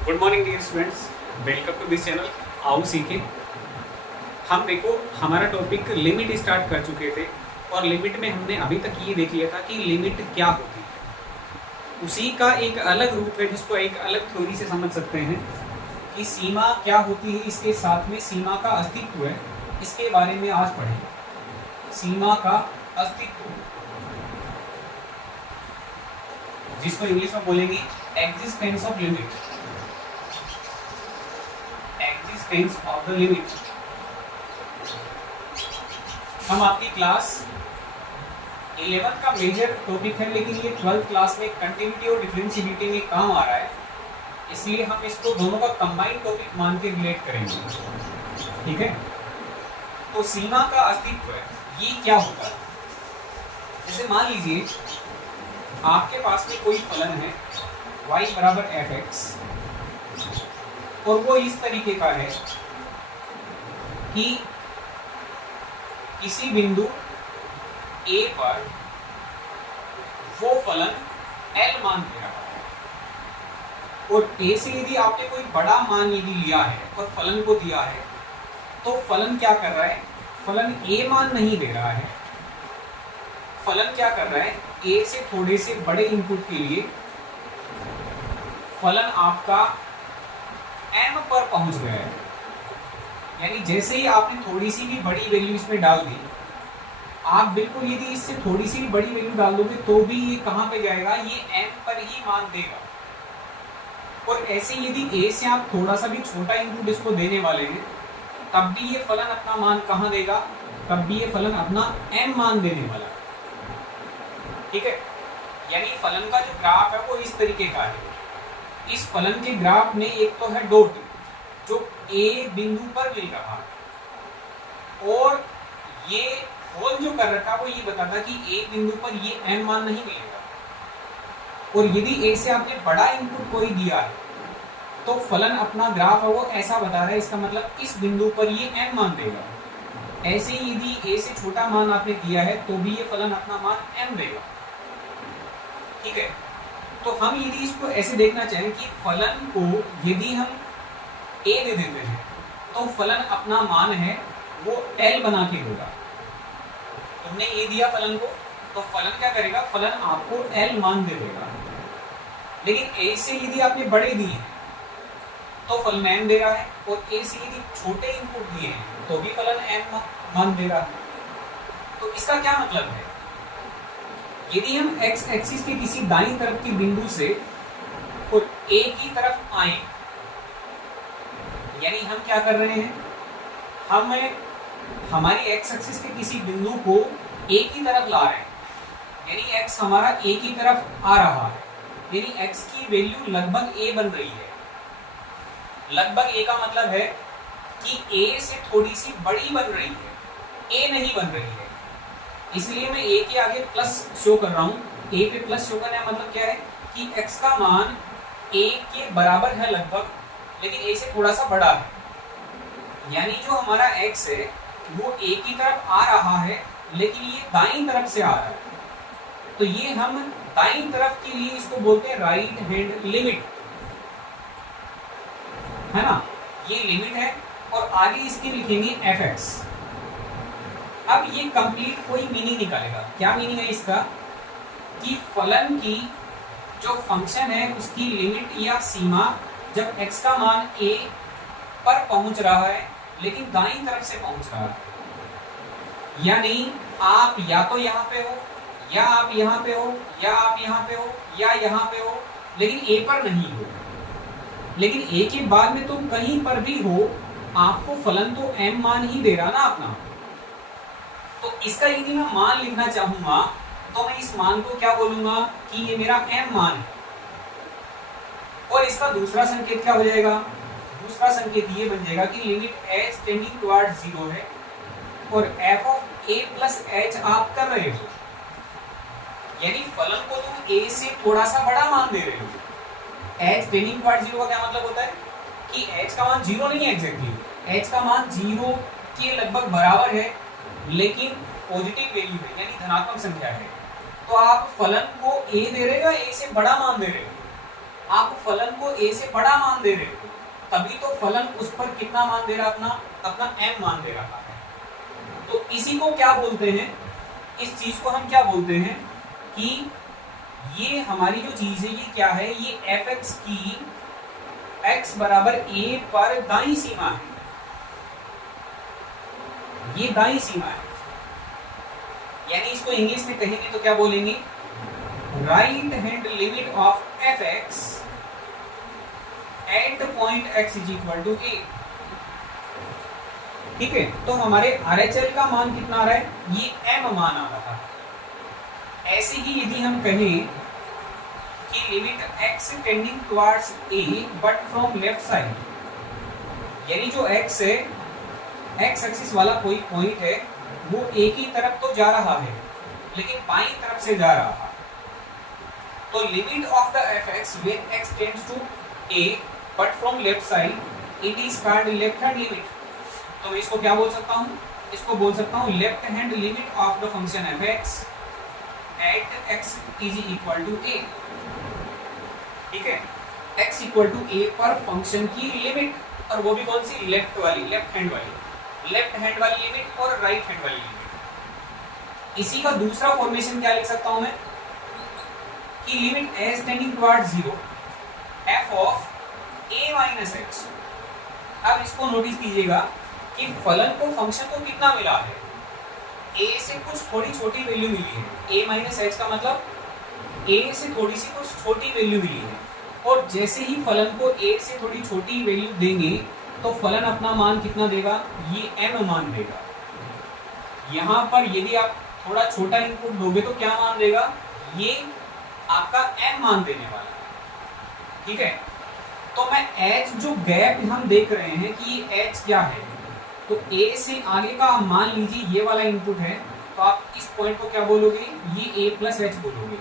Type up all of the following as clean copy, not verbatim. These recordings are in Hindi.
Good morning dear students, welcome to this channel. आओ सीखें। हम देखो हमारा टॉपिक लिमिट स्टार्ट कर चुके थे और लिमिट में हमने अभी तक ये देख लिया था कि लिमिट क्या होती है। उसी का एक अलग रूप है जिसको एक अलग थ्योरी से समझ सकते हैं कि सीमा क्या होती है। इसके साथ में सीमा का अस्तित्व है, इसके बारे में आज पढ़ेंगे। सीमा का अस्तित्व, जिसको इंग्लिश में बोलेंगे existence of limit, existence of the limit. हम आपकी क्लास 11th का मेजर टॉपिक है, लेकिन ये 12th क्लास में कंटिन्यूटी और डिफरेंशिएबिलिटी में काम आ रहा है, इसलिए हम इसको दोनों का कंबाइंड टॉपिक मान के रिलेट करेंगे। ठीक है, तो सीमा का अस्तित्व है, ये क्या होता है। जैसे मान लीजिए आपके पास में कोई फलन है y बराबर fx और वो इस तरीके का है कि किसी बिंदु a पर वो फलन l मान दे रहा है और a से यदि आपने कोई बड़ा मान यदि लिया है और फलन को दिया है तो फलन क्या कर रहा है, फलन a मान नहीं दे रहा है, फलन क्या कर रहा है, a से थोड़े से बड़े इनपुट के लिए फलन आपका m पर पहुंच गया है। यानी जैसे ही आपने थोड़ी सी भी बड़ी वैल्यू इसमें डाल दी, आप बिल्कुल यदि इससे थोड़ी सी भी बड़ी वैल्यू डाल दोगे तो भी ये कहां पे जाएगा, ये m पर ही मान देगा। और ऐसे यदि a से आप थोड़ा सा भी छोटा इनपुट इसको देने वाले हैं तब भी ये फलन अपना मान कहां देगा, तब भी ये फलन अपना m मान देने वाला है। ठीक है, यानी फलन का जो ग्राफ है वो इस तरीके का है। इस फलन के ग्राफ में एक तो है डॉट जो a बिंदु पर मिल रहा है और ये होल जो कर रखा वो ये बताता कि a बिंदु पर ये m मान नहीं मिलेगा। और यदि a से आपने बड़ा इनपुट कोई दिया है तो फलन अपना ग्राफ है वो ऐसा बता रहा है, इसका मतलब इस बिंदु पर ये m मान देगा। ऐसे ही यदि a से छोटा मान आपने दिया है तो भी ये फलन अपना मान m देगा। ठीक है, तो हम यदि इसको ऐसे देखना चाहें कि फलन को यदि हम a दे देते हैं तो फलन अपना मान है वो l बना के होगा। तुमने a दिया फलन को तो फलन क्या करेगा, फलन आपको l मान दे देगा। लेकिन a से यदि आपने बड़े दिए हैं तो फलन m दे रहा है और a से यदि छोटे इनपुट दिए हैं तो भी फलन m मान दे रहा है। तो इसका क्या मतलब है, यदि हम x एक्सिस के किसी दाईं तरफ के बिंदु से और a की तरफ आए, यानी हम क्या कर रहे हैं, हम हमारी x एक्सिस के किसी बिंदु को a की तरफ ला रहे हैं, यानी x हमारा a की तरफ आ रहा है, यानी x की वैल्यू लगभग a बन रही है। लगभग a का मतलब है कि a से थोड़ी सी बड़ी बन रही है, a नहीं बन रही है। इसलिए मैं a के आगे प्लस शो कर रहा हूँ। a पे प्लस शो करने का मतलब क्या है कि x का मान a के बराबर है लगभग, लेकिन a से थोड़ा सा बड़ा है। यानी जो हमारा x है वो a की तरफ आ रहा है, लेकिन ये दाईं तरफ से आ रहा है। तो ये हम दाईं तरफ के लिए इसको बोलते हैं राइट हैंड लिमिट, है ना, ये लिमिट है। और आगे इसके लिखेंगे fx। अब ये कंप्लीट कोई मीनिंग निकालेगा। क्या मीनिंग है इसका, कि फलन की जो फंक्शन है उसकी लिमिट या सीमा जब x का मान a पर पहुंच रहा है लेकिन दाईं तरफ से पहुंच रहा है, यानी आप या तो यहाँ पे हो या आप यहाँ पे हो या आप यहाँ पे हो या यहाँ पे हो, लेकिन a पर नहीं हो। लेकिन a के बाद में तुम कहीं पर भी हो, आपको फलन तो m मान ही दे रहा ना अपना। तो इसका यदि मैं मान लिखना चाहूंगा तो मैं इस मान को क्या बोलूंगा कि ये मेरा m मान है। और इसका दूसरा संकेत क्या हो जाएगा, दूसरा संकेत ये बन जाएगा कि लिमिट h टेंडिंग टुवर्ड्स 0 है और f of a plus h आप कर रहे हो, यानी फलन को तुम a से थोड़ा सा बड़ा मान दे रहे हो। h टेंडिंग टुवर्ड्स 0 का क्या मतलब होता है कि h का मान 0 नहीं है एग्जैक्टली, h का मान 0 के लगभग बराबर है, लेकिन पॉजिटिव वैल्यू है यानी धनात्मक संख्या है। तो आप फलन को a दे रहे हो या a से बड़ा मान दे रहे हो, आप फलन को a से बड़ा मान दे रहे हो, तभी तो फलन उस पर कितना मान दे रहा, अपना m मान दे रहा है। तो इसी को क्या बोलते हैं, इस चीज को हम क्या बोलते हैं कि ये हमारी जो चीज है ये क्या है, ये fx की x बराबर a पर दाईं सीमा है, ये दाईं सीमा है। यानी इसको इंग्लिश में कहेंगे तो क्या बोलेंगे, right hand limit of fx at the point x is equal to a। ठीक है, तो हमारे RHL का मान कितना आ रहा है, ये m मान आ रहा है। ऐसे ही यदि हम कहें कि limit x tending towards a but from left side, यानी जो x है, x एक्सिस वाला कोई पॉइंट है, वो a की तरफ तो जा रहा है लेकिन बाईं तरफ से जा रहा है। तो limit of the fx when x tends to a but from left side it is called left hand limit. तो मैं इसको क्या बोल सकता हूँ, इसको बोल सकता हूँ left hand limit of the function fx at x is equal to a। ठीक है, x इक्वल टू a पर फंक्शन की लिमिट, और वो भी कौन सी, लेफ्ट वाली, लेफ्ट हैंड वाली लिमिट और राइट हैंड वाली लिमिट। इसी का दूसरा फॉर्मेशन क्या लिख सकता हूं मैं कि limit as tending towards 0 f of a minus x। अब इसको नोटिस कीजिएगा कि फलन को, फंक्शन को कितना मिला है, a से कुछ थोड़ी छोटी वैल्यू मिली है, a माइनस x का मतलब a से थोड़ी सी कुछ छोटी वैल्यू मिली है, और जैसे ही फलन को a से थोड़ी छोटी वैल्यू देंगे तो फलन अपना मान कितना देगा, ये m मान देगा। यहाँ पर यदि आप थोड़ा छोटा इनपुट दोगे तो क्या मान देगा, ये आपका m मान देने वाला है। ठीक है, तो मैं h जो गैप हम देख रहे हैं कि ये h क्या है, तो a से आगे का मान लीजिए ये वाला इनपुट है, तो आप इस पॉइंट को क्या बोलोगे, ये a प्लस h बोलोगे।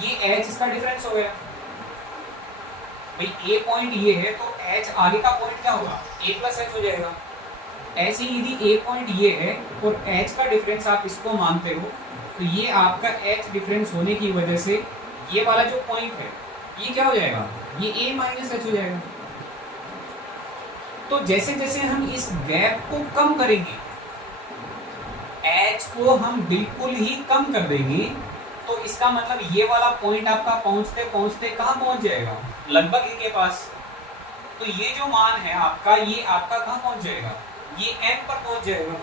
ये h इसका डिफरेंस हो गया भाई, a पॉइंट ये है तो h आगे का पॉइंट क्या होगा, a प्लस h हो जाएगा। ऐसे ही यदि a पॉइंट ये है और h का डिफरेंस आप इसको मानते हो, तो ये आपका h डिफरेंस होने की वजह से ये वाला जो पॉइंट है ये क्या हो जाएगा, ये a माइनस h हो जाएगा। तो जैसे जैसे हम इस गैप को कम करेंगे, h को हम बिल्कुल ही कम कर देंगे, तो इसका मतलब ये वाला पॉइंट आपका पहुंचते पहुंचते कहां पहुंच जाएगा, लगभग a के पास। तो ये जो मान है आपका, ये आपका कहां पहुंच जाएगा, ये m पर पहुंच जाएगा।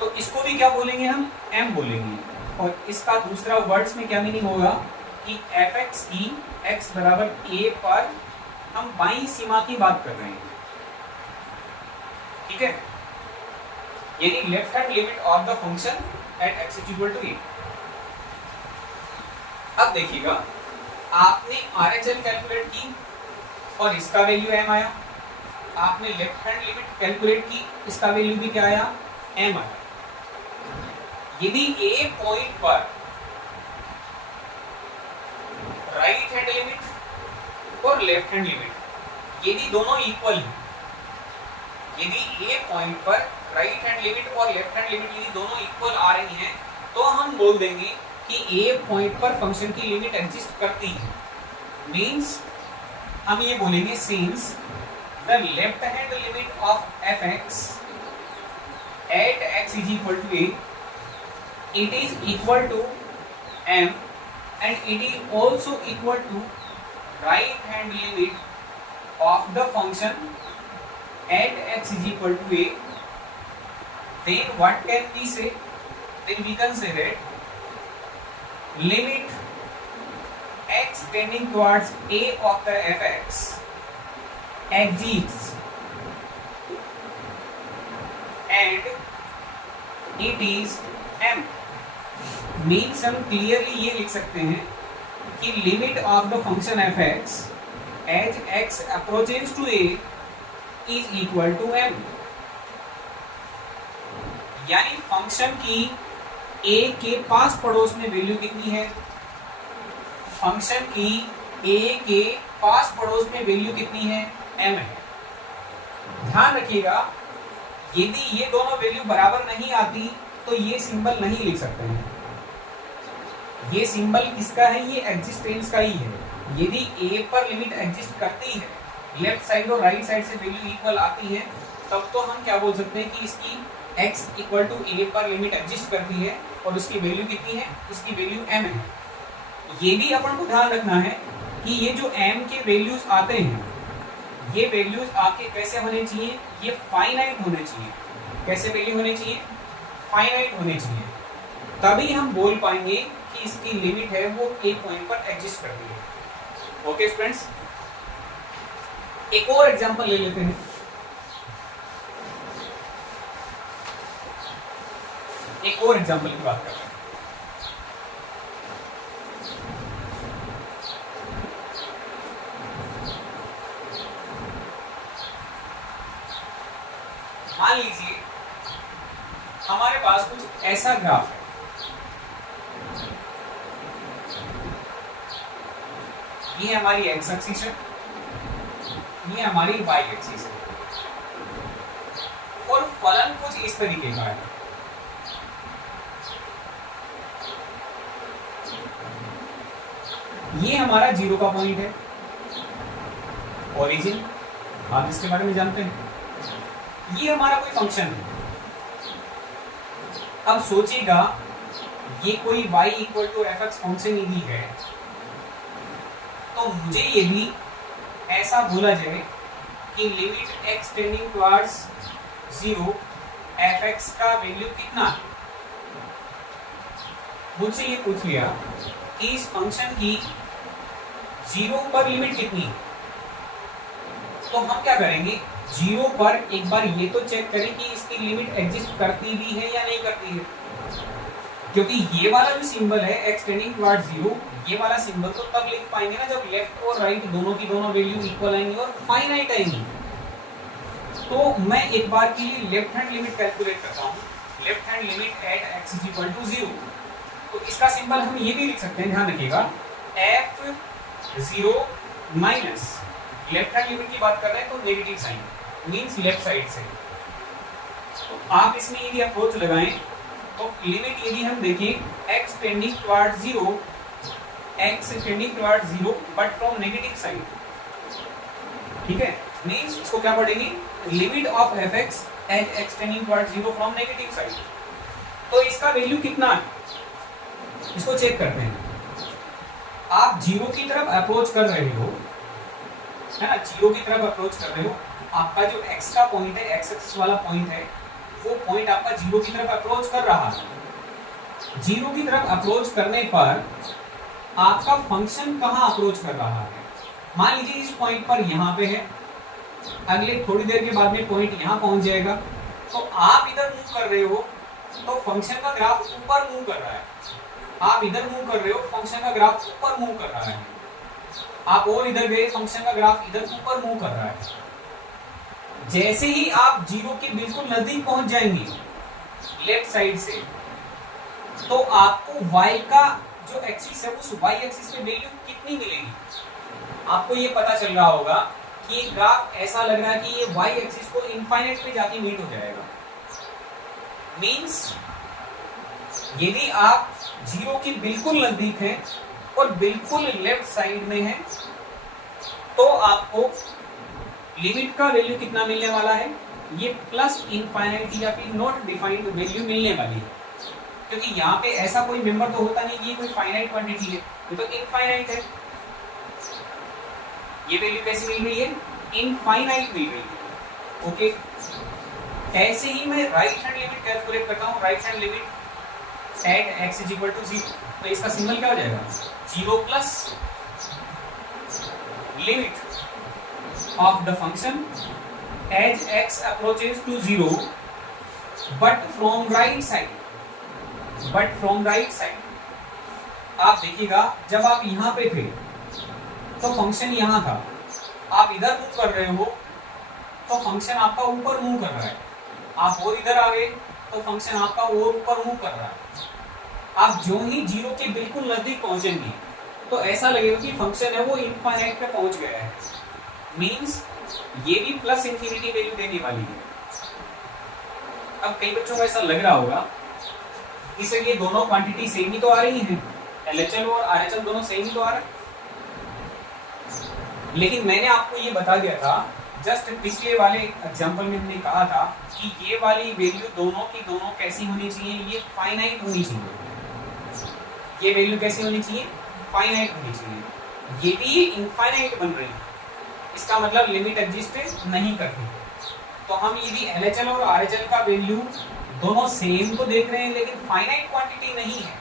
तो इसको भी क्या बोलेंगे, हम m बोलेंगे। और इसका दूसरा वर्ड्स में क्या मीनिंग होगा कि fx की x बराबर a पर हम बाईं सीमा की बात कर रहे हैं। ठीक है, यानी left hand limit of the function at x equal to a। अब देखिएगा, आपने RHL कैलकुलेट की और इसका वैल्यू m आया, आपने लेफ्ट हैंड लिमिट कैलकुलेट की, इसका वैल्यू भी क्या आया, m आया। यदि a पॉइंट पर राइट हैंड लिमिट और लेफ्ट हैंड लिमिट यदि दोनों इक्वल है, यदि a पॉइंट पर राइट हैंड लिमिट और लेफ्ट हैंड लिमिट यदि दोनों इक्वल आ रही हैं, तो हम बोल देंगे कि a पॉइंट पर फंक्शन की लिमिट एग्जिस्ट करती है। मींस हम ये बोलेंगे since the left hand limit of fx at x is equal to a, it is equal to m and it is also equal to right hand limit of the function at x is equal to a, then what can we say, then we can say that limit x tending towards a of the fx exists and it is m। Means हम क्लियरली ये लिख सकते हैं कि limit of the function fx as x approaches to a is equal to m। यानी फंक्शन की a के पास पड़ोस में वैल्यू कितनी है, फंक्शन की a के पास पड़ोस में वैल्यू कितनी है, m है। ध्यान रखिएगा, यदि ये दोनों वैल्यू बराबर नहीं आती तो ये सिंबल नहीं लिख सकते हैं। ये सिंबल किसका है, ये एग्जिस्टेंस का ही है। यदि a पर लिमिट एग्जिस्ट करती है, लेफ्ट साइड और राइट साइड से वैल्यू इक्वल आती है, तब तो हम क्या बोल सकते हैं कि इसकी x इक्वल टू a पर लिमिट एग्जिस्ट करती है और उसकी वैल्यू कितनी है, उसकी वैल्यू m है। ये भी अपन को ध्यान रखना है कि ये जो m के वैल्यूज आते हैं, ये वैल्यूज आके कैसे होने चाहिए, ये फाइनाइट होने चाहिए। कैसे वैल्यू होने चाहिए, फाइनाइट होने चाहिए, तभी हम बोल पाएंगे कि इसकी लिमिट है वो एक पॉइंट पर एग्जिस्ट करती है। ओके स्टूडेंट्स, एक और एग्जांपल ले लेते हैं। एक और एग्जांपल की बात करते हैं। मान लीजिए हमारे पास कुछ ऐसा ग्राफ है, ये हमारी एक्स एक्सिस है, ये हमारी वाई एक्सिस है, और फलन कुछ इस तरीके का है। ये हमारा जीरो का पॉइंट है, ओरिजिन, आप इसके बारे में जानते हैं। ये हमारा कोई फंक्शन है। अब सोचिएगा ये कोई y equal to F X function यदि है, तो मुझे यदि ऐसा बोला जाए कि limit x tending towards 0 F X का वैल्यू कितना है, मुझसे ये पूछ लिया कि इस फंक्शन की 0 पर लिमिट कितनी है, तो हम क्या करेंगे, 0 पर एक बार ये तो चेक करें कि इसकी लिमिट एग्जिस्ट करती भी है या नहीं करती है, क्योंकि ये वाला जो सिंबल है x टेंडिंग टुवर्ड्स 0, ये वाला सिंबल तो तब लिख पाएंगे ना जब लेफ्ट और राइट दोनों की दोनों वैल्यू इक्वल आएंगी और फाइनाइट आएंगी। तो मैं एक बार के लिए लेफ्ट हैंड लिमिट कैलकुलेट करता हूँ, left hand limit at x is equal to 0। तो इसका सिंबल हम ये भी लिख सकते हैं, ध्यान रखिएगा, f0 minus, left hand limit की बात कर रहे हैं तो negative sign means left side से। तो आप इसमें यदि अप्रोच लगाएं तो लिमिट यदि हम देखें x tending towards 0, x tending towards 0 but from negative side, ठीक है, मींस इसको क्या पढ़ेंगे, limit of fx at x tending towards 0 from negative side. तो इसका वैल्यू कितना है, इसको चेक करते हैं। आप 0 की तरफ अप्रोच कर रहे हो, है ना, 0 की तरफ अप्रोच कर रहे हो, आपका जो x का पॉइंट है, x एक्सिस वाला पॉइंट है, वो पॉइंट आपका 0 की तरफ अप्रोच कर रहा है। 0 की तरफ अप्रोच करने पर आपका फंक्शन कहाँ अप्रोच कर रहा है, मान लीजिए इस पॉइंट पर यहाँ पे है, अगले थोड़ी देर के बाद में पॉइंट यहाँ पहुंच जाएगा, तो आप इधर मूव कर रहे हो तो फंक्शन का ग्राफ ऊपर मूव कर रहा है, आप इधर मूव कर रहे हो फंक्शन का ग्राफ ऊपर मूव कर रहा है, आप और इधर गए फंक्शन का ग्राफ इधर ऊपर मूव कर रहा है। जैसे ही आप 0 के बिल्कुल नजदीक पहुंच जाएंगे लेफ्ट साइड से, तो आपको y का जो एक्सिस है उस y एक्सिस पे वैल्यू कितनी मिलेगी, आपको ये पता चल रहा होगा कि ये ग्राफ ऐसा लग रहा है कि ये y एक्सिस को इनफाइनाइट पे जाके मीट हो जाएगा। मींस यदि आप 0 के बिल्कुल नजदीक हैं और बिल्कुल लेफ्ट साइड में है, तो आपको लिमिट का वैल्यू कितना मिलने वाला है, ये प्लस इनफाइनाइट या फिर नॉट डिफाइंड वैल्यू मिलने वाली है, क्योंकि यहाँ पे ऐसा कोई मेंबर तो होता नहीं कि ये कोई फाइनाइट क्वांटिटी है, ये तो इनफाइनाइट है। ये वैल्यू कैसी मिल रही है, इनफाइनाइट मिल रही है। ओके, ऐसे ही मैं राइट हैंड लिमिट कैलकुलेट करता हूँ, right hand limit at x is equal to 0, तो इसका सिंबल क्या हो जाएगा, 0 plus limit of the function as x approaches to 0 but from right side, but from right side। आप देखिएगा जब आप यहाँ पे थे तो फंक्शन यहाँ था, आप इधर मूव कर रहे हो तो फंक्शन आपका ऊपर मूव कर रहा है, आप और इधर आ गए तो फंक्शन आपका और ऊपर मूव कर रहा है। आप जो ही 0 के बिल्कुल नजदीक पहुंचेंगे तो ऐसा लगेगा कि फंक्शन है वो इनफाइनाइट पे पहुंच गया है, मींस ये भी प्लस इंफिनिटी वैल्यू देने वाली है। अब कई बच्चों को ऐसा लग रहा होगा इससे ये दोनों क्वांटिटी सेम ही तो आ रही हैं, LHL और RHL दोनों सेम ही तो आ रहे हैं, लेकिन मैंने आपको ये बता दिया था जस्ट पिछले वाले एग्जांपल में हमने कहा था कि ये वाली वैल्यू दोनों की दोनों कैसी होनी चाहिए, ये फाइनाइट होनी चाहिए। ये वैल्यू कैसी होनी चाहिए, फाइनाइट होनी चाहिए। ये भी इनफाइनाइट बन रही है, इसका मतलब लिमिट एग्जिस्ट नहीं करती। तो हम यदि LHL और RHL का वैल्यू दोनों सेम तो देख रहे हैं लेकिन फाइनाइट क्वांटिटी नहीं है,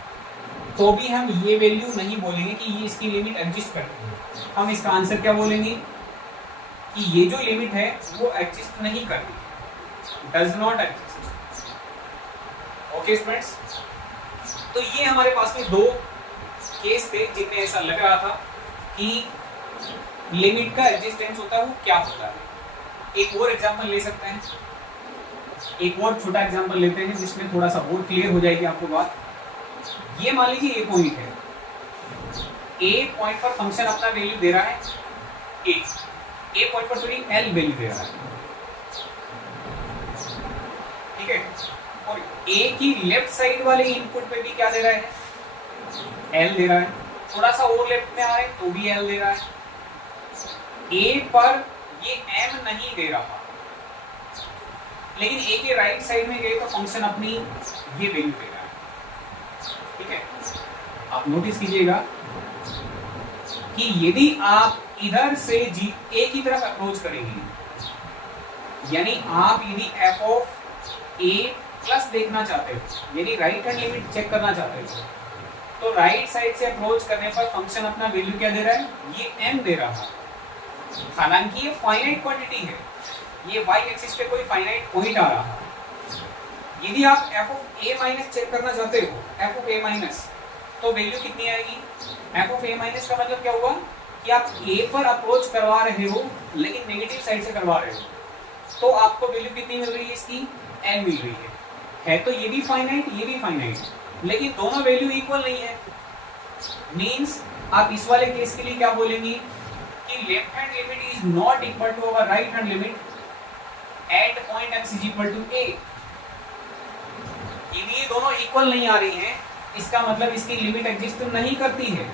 तो भी हम ये वैल्यू नहीं बोलेंगे कि ये इसकी लिमिट एग्जिस्ट करती है। हम इसका आंसर क्या बोलेंगे कि ये जो लिमिट है वो एग्जिस्ट नहीं करती, does not exist. Okay friends, तो ये हमारे पास में दो केस थे जिनमें ऐसा लग रहा था कि लिमिट का एग्जिस्टेंस होता है वो क्या होता है। एक और एग्जांपल ले सकते हैं, एक और छोटा एग्जांपल लेते हैं जिसमें थोड़ा सा और क्लियर हो जाएगी आपको बात। ये मान लीजिए ए पॉइंट है, ए पॉइंट पर फंक्शन अपना वैल्यू दे रहा है ए पॉइंट पर सॉरी एल वैल्यू दे रहा है, ठीक है। और ए की लेफ्ट साइड वाले इनपुट पे भी क्या दे रहा है, एल दे रहा है। थोड़ा सा और लेफ्ट में आ रहा है तो भी एल दे रहा है। ए पर ये एम नहीं दे रहा, लेकिन ए के राइट साइड में गए तो फंक्शन अपनी ये वैल्यू दे रहा है, ठीक है। आप नोटिस कीजिएगा कि यदि आप इधर से ए की तरफ अप्रोच करेंगे, यानी आप यदि एफ ऑफ ए प्लस देखना चाहते हो, यानी राइट हैंड लिमिट चेक करना चाहते हो, तो राइट साइड से अप्रोच करने पर फंक्शन अपना वैल्यू क्या दे रहा है, ये एम दे रहा है। हालांकि ये फाइनाइट क्वांटिटी है, ये y एक्सिस पे कोई फाइनाइट पॉइंट आ रहा है। यदि आप f of a minus check करना चाहते हो, f ऑफ a माइनस, तो वैल्यू कितनी आएगी, f ऑफ a माइनस का मतलब क्या हुआ कि आप a पर अप्रोच करवा रहे हो लेकिन नेगेटिव साइड से करवा रहे हो, तो आपको वैल्यू कितनी मिल रही है, इसकी n मिल रही है तो ये भी फाइनाइट ये भी फाइनाइट, लेकिन दोनों वैल्यू इक्वल नहीं है। मींस आप इस वाले केस के लिए क्या बोलेंगे कि left hand limit is not equal to our right hand limit at point x is equal to a। यदि ये दोनों इक्वल नहीं आ रही हैं, इसका मतलब इसकी लिमिट एग्जिस्ट नहीं करती है।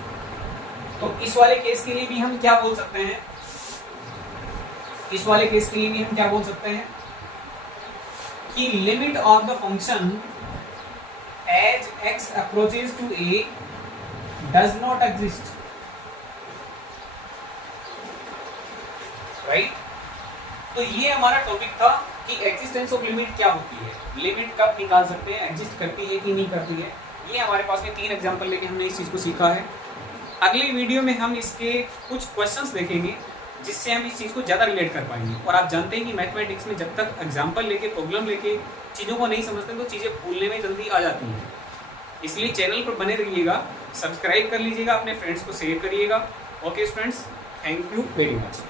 तो इस वाले केस के लिए भी हम क्या बोल सकते हैं, इस वाले केस के लिए भी हम क्या बोल सकते हैं कि limit of the function as x approaches to a does not exist, right. तो ये हमारा टॉपिक था कि एग्जिस्टेंस ऑफ लिमिट क्या होती है, लिमिट कब निकाल सकते हैं, एग्जिस्ट करती है कि नहीं करती है। ये हमारे पास में 3 एग्जांपल लेके हमने इस चीज़ को सीखा है। अगली वीडियो में हम इसके कुछ क्वेश्चंस देखेंगे जिससे हम इस चीज़ को ज़्यादा रिलेट कर पाएंगे। और आप जानते हैं कि मैथमेटिक्स में जब तक एग्जाम्पल लेके प्रॉब्लम लेके चीज़ों को नहीं समझते तो चीज़ें भूलने में जल्दी आ जाती हैं। इसलिए चैनल पर बने रहिएगा, सब्सक्राइब कर लीजिएगा, अपने फ्रेंड्स को शेयर करिएगा। Okay friends, thank you very much.